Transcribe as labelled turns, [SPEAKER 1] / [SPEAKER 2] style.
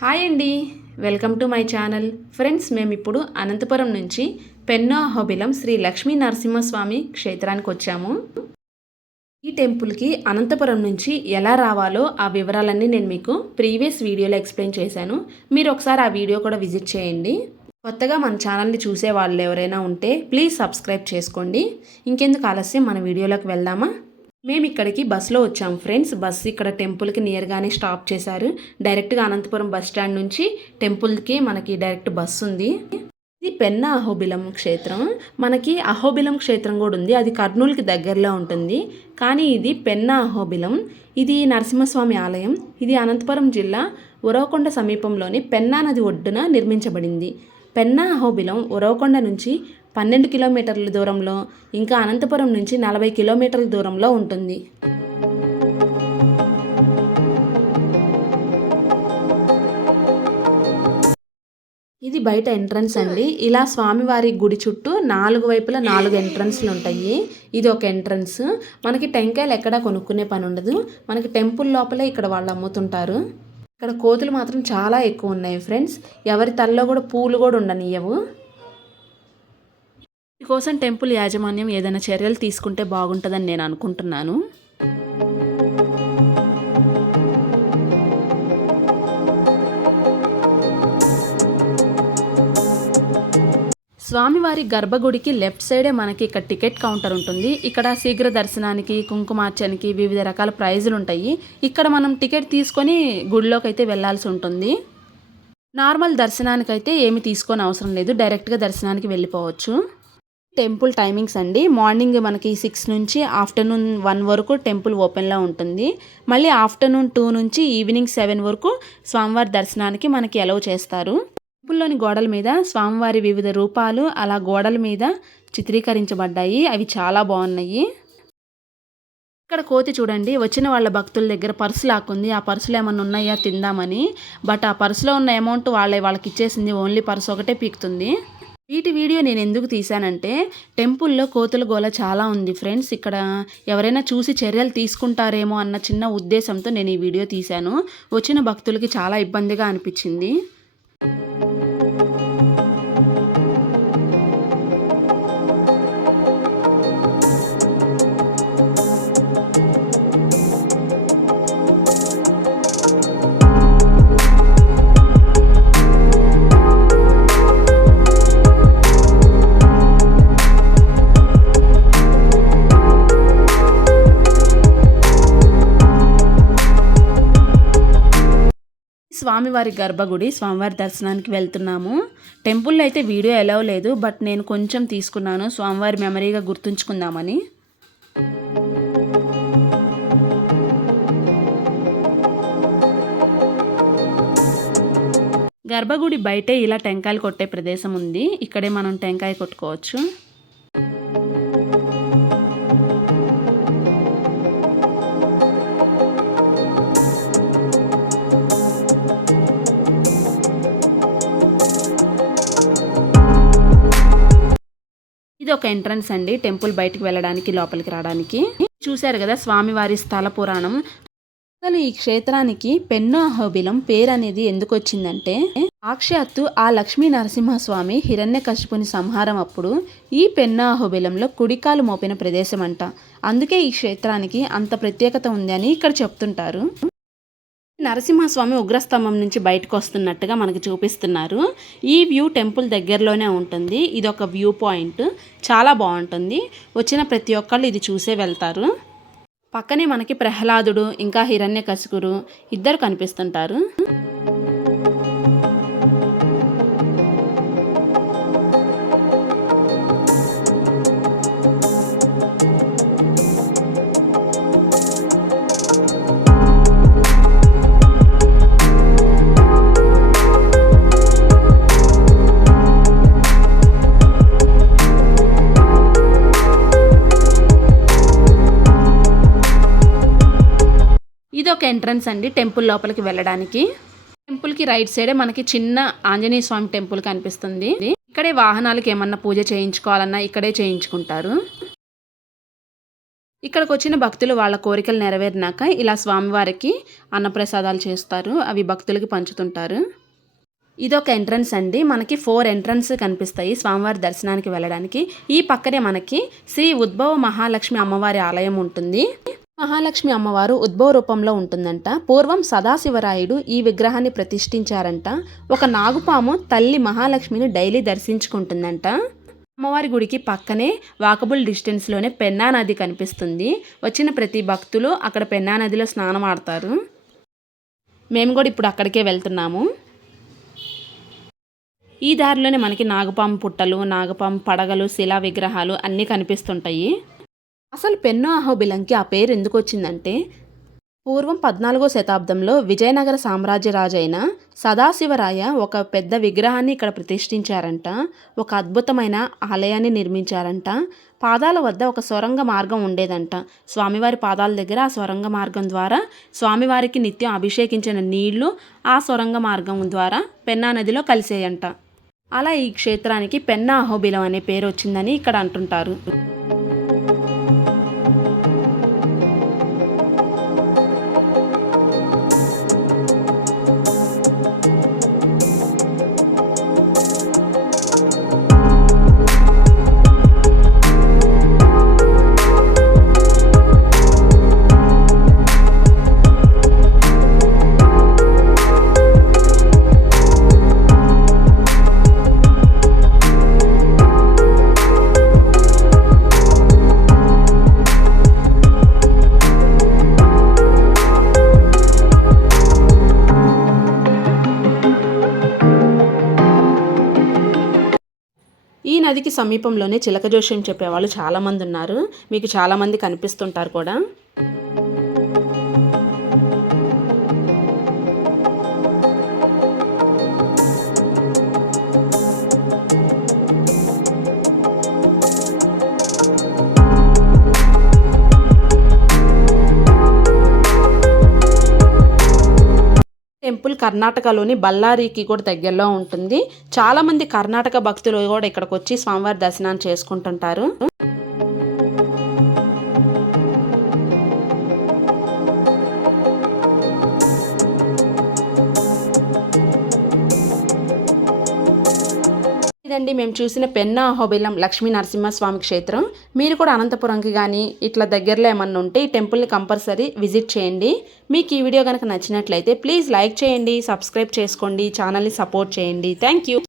[SPEAKER 1] Hi అండి. Welcome to my channel. Friends మేము ఇప్పుడు అనంతపురం నుంచి పెన్నో అహోబిలం శ్రీ లక్ష్మీ నరసింహస్వామి క్షేత్రానికి వచ్చాము. ఈ టెంపుల్కి అనంతపురం నుంచి ఎలా రావాలో ఆ వివరాలన్నీ నేను మీకు ప్రీవియస్ వీడియోలో ఎక్స్ప్లెయిన్ చేశాను. మీరు ఒకసారి ఆ వీడియో కూడా విజిట్ చేయండి. కొత్తగా మన ఛానల్ని చూసే వాళ్ళు ఎవరైనా ఉంటే ప్లీజ్ సబ్స్క్రైబ్ చేసుకోండి. ఇంకెందుకు ఆలస్యం? మన వీడియోలోకి వెళ్దామా? మేము ఇక్కడికి బస్సులో వచ్చాం ఫ్రెండ్స్. బస్ ఇక్కడ టెంపుల్కి నియర్గానే స్టాప్ చేశారు. డైరెక్ట్గా అనంతపురం బస్ స్టాండ్ నుంచి టెంపుల్కి మనకి డైరెక్ట్ బస్సు ఉంది. ఇది పెన్న అహోబిలం క్షేత్రం. మనకి అహోబిలం క్షేత్రం కూడా ఉంది. అది కర్నూలుకి దగ్గరలో ఉంటుంది. కానీ ఇది పెన్న అహోబిలం. ఇది నరసింహస్వామి ఆలయం. ఇది అనంతపురం జిల్లా ఉరవకొండ సమీపంలోని పెన్నా నది ఒడ్డున నిర్మించబడింది. పెన్నా అహోబిలం ఉరవకొండ నుంచి పన్నెండు కిలోమీటర్ల దూరంలో ఇంకా అనంతపురం నుంచి నలభై కిలోమీటర్ల దూరంలో ఉంటుంది. ఇది బయట ఎంట్రన్స్ అండి. ఇలా స్వామివారి గుడి చుట్టూ నాలుగు వైపులా నాలుగు ఎంట్రన్స్లు ఉంటాయి. ఇది ఒక ఎంట్రన్స్. మనకి టెంకాయలు ఎక్కడా కొనుక్కునే పని ఉండదు. మనకి టెంపుల్ లోపలే ఇక్కడ వాళ్ళు అమ్ముతుంటారు. ఇక్కడ కోతులు మాత్రం చాలా ఎక్కువ ఉన్నాయి ఫ్రెండ్స్. ఎవరి తల్లో కూడా పూలు కూడా ఉండనియవు. కోసం టెంపుల్ యాజమాన్యం ఏదైనా చర్యలు తీసుకుంటే బాగుంటుందని నేను అనుకుంటున్నాను. స్వామివారి గర్భగుడికి లెఫ్ట్ సైడే మనకి ఇక్కడ టికెట్ కౌంటర్ ఉంటుంది. ఇక్కడ శీఘ్ర దర్శనానికి కుంకుమార్చనకి వివిధ రకాల ప్రైజులు ఉంటాయి. ఇక్కడ మనం టికెట్ తీసుకొని గుడిలోకి అయితే వెళ్ళాల్సి ఉంటుంది. నార్మల్ దర్శనానికైతే ఏమి తీసుకొని అవసరం లేదు. డైరెక్ట్గా దర్శనానికి వెళ్ళిపోవచ్చు. టెంపుల్ టైమింగ్స్ అండి. మార్నింగ్ మనకి సిక్స్ నుంచి ఆఫ్టర్నూన్ వన్ వరకు టెంపుల్ ఓపెన్లో ఉంటుంది. మళ్ళీ ఆఫ్టర్నూన్ టూ నుంచి ఈవినింగ్ సెవెన్ వరకు స్వామివారి దర్శనానికి మనకి అలౌ చేస్తారు. టెంపుల్లోని గోడల మీద స్వామివారి వివిధ రూపాలు అలా గోడల మీద చిత్రీకరించబడ్డాయి. అవి చాలా బాగున్నాయి. ఇక్కడ కోతి చూడండి. వచ్చిన వాళ్ళ భక్తుల దగ్గర పర్సు లాక్కుంది. ఆ పర్సులు ఏమన్నా ఉన్నాయా తిందామని. బట్ ఆ పర్సులో ఉన్న అమౌంట్ వాళ్ళే వాళ్ళకి ఇచ్చేసింది ఓన్లీ పర్సు ఒకటే పీకుతుంది. వీటి వీడియో నేను ఎందుకు తీశానంటే టెంపుల్లో కోతుల గోల చాలా ఉంది ఫ్రెండ్స్. ఇక్కడ ఎవరైనా చూసి చర్యలు తీసుకుంటారేమో అన్న చిన్న ఉద్దేశంతో నేను ఈ వీడియో తీశాను. వచ్చిన భక్తులకి చాలా ఇబ్బందిగా అనిపించింది. స్వామివారి గర్భగుడి స్వామివారి దర్శనానికి వెళ్తున్నాము. టెంపుల్లో అయితే వీడియో ఎలవ్ లేదు బట్ నేను కొంచెం తీసుకున్నాను. స్వామివారి మెమరీగా గుర్తుంచుకుందామని. గర్భగుడి బయటే ఇలా టెంకాయలు కొట్టే ప్రదేశం ఉంది. ఇక్కడే మనం టెంకాయ కొట్టుకోవచ్చు. ఇది ఒక ఎంట్రన్స్ అండి టెంపుల్ బయటకు వెళ్ళడానికి లోపలికి రావడానికి. చూశారు కదా స్వామివారి స్థల పురాణం. అసలు ఈ క్షేత్రానికి పెన్నో అహోబిలం పేరు అనేది ఎందుకు వచ్చిందంటే సాక్షాత్తు ఆ లక్ష్మీ నరసింహస్వామి హిరణ్య కశిపుని సంహారం అప్పుడు ఈ పెన్నా అహోబిలంలో కుడికాలు మోపిన ప్రదేశం అంట అందుకే ఈ క్షేత్రానికి అంత ప్రత్యేకత ఉంది అని ఇక్కడ చెప్తుంటారు. నరసింహస్వామి ఉగ్రస్తంభం నుంచి బయటకు వస్తున్నట్టుగా మనకి చూపిస్తున్నారు. ఈ వ్యూ టెంపుల్ దగ్గరలోనే ఉంటుంది. ఇది ఒక వ్యూ పాయింట్. చాలా బాగుంటుంది. వచ్చిన ప్రతి ఒక్కళ్ళు ఇది చూసే వెళ్తారు. పక్కనే మనకి ప్రహ్లాదుడు ఇంకా హిరణ్య కశికురు ఇద్దరు కనిపిస్తుంటారు. ఎంట్రన్స్ అండి టెంపుల్ లోపలికి వెళ్ళడానికి. టెంపుల్కి రైట్ సైడే మనకి చిన్న ఆంజనేయ స్వామి టెంపుల్ కనిపిస్తుంది. ఇక్కడే వాహనాలకి ఏమన్నా పూజ చేయించుకోవాలన్నా ఇక్కడే చేయించుకుంటారు. ఇక్కడికి వచ్చిన భక్తులు వాళ్ళ కోరికలు నెరవేరినాక ఇలా స్వామివారికి అన్నప్రసాదాలు చేస్తారు. అవి భక్తులకి పంచుతుంటారు. ఇదొక ఎంట్రన్స్ అండి. మనకి ఫోర్ ఎంట్రన్స్ కనిపిస్తాయి స్వామివారి దర్శనానికి వెళ్ళడానికి. ఈ పక్కనే మనకి శ్రీ ఉద్భవ మహాలక్ష్మి అమ్మవారి ఆలయం ఉంటుంది. మహాలక్ష్మి అమ్మవారు ఉద్భవ రూపంలో ఉంటుందంట. పూర్వం సదాశివరాయుడు ఈ విగ్రహాన్ని ప్రతిష్ఠించారంట. ఒక నాగుపాము తల్లి మహాలక్ష్మిని డైలీ దర్శించుకుంటుందంట. అమ్మవారి గుడికి పక్కనే వాకబుల్ డిస్టెన్స్లోనే పెన్నా నది కనిపిస్తుంది. వచ్చిన ప్రతి భక్తులు అక్కడ పెన్నా నదిలో స్నానం ఆడతారు. మేము కూడా ఇప్పుడు అక్కడికే వెళ్తున్నాము. ఈ దారిలోనే మనకి నాగపాము పుట్టలు నాగపాము పడగలు శిలా విగ్రహాలు అన్నీ కనిపిస్తుంటాయి. అసలు పెన్ను అహోబిలంకి ఆ పేరు ఎందుకు వచ్చిందంటే పూర్వం పద్నాలుగో శతాబ్దంలో విజయనగర సామ్రాజ్య రాజైన సదాశివరాయ ఒక పెద్ద విగ్రహాన్ని ఇక్కడ ప్రతిష్ఠించారంట ఒక అద్భుతమైన ఆలయాన్ని నిర్మించారంట. పాదాల వద్ద ఒక సొరంగ మార్గం ఉండేదంట. స్వామివారి పాదాల దగ్గర ఆ సొరంగ మార్గం ద్వారా స్వామివారికి నిత్యం అభిషేకించిన నీళ్ళు ఆ సొరంగ మార్గం ద్వారా పెన్నా నదిలో కలిసేయంట. అలా ఈ క్షేత్రానికి పెన్నా అహోబిలం అనే పేరు వచ్చిందని ఇక్కడ అంటుంటారు. నదికి సమీపంలోనే చిలక జోష్యం చెప్పేవాళ్ళు చాలామంది ఉన్నారు. మీకు చాలామంది కనిపిస్తుంటారు కూడా. టెంపుల్ కర్ణాటకలోని బళ్ళారికి కూడా దగ్గరలో ఉంటుంది. చాలామంది కర్ణాటక భక్తులు కూడా ఇక్కడికి వచ్చి స్వామివారి దర్శనాన్ని చేసుకుంటుంటారు. ఇదండి మేము చూసిన పెన్నా అహోబిలం లక్ష్మీ నరసింహస్వామి క్షేత్రం. మీరు కూడా అనంతపురంకి కానీ ఇట్లా దగ్గరలో ఏమన్నా ఉంటే ఈ టెంపుల్ని కంపల్సరీ విజిట్ చేయండి. మీకు ఈ వీడియో కనుక నచ్చినట్లయితే ప్లీజ్ లైక్ చేయండి సబ్స్క్రైబ్ చేసుకోండి ఛానల్ని సపోర్ట్ చేయండి. Thank you.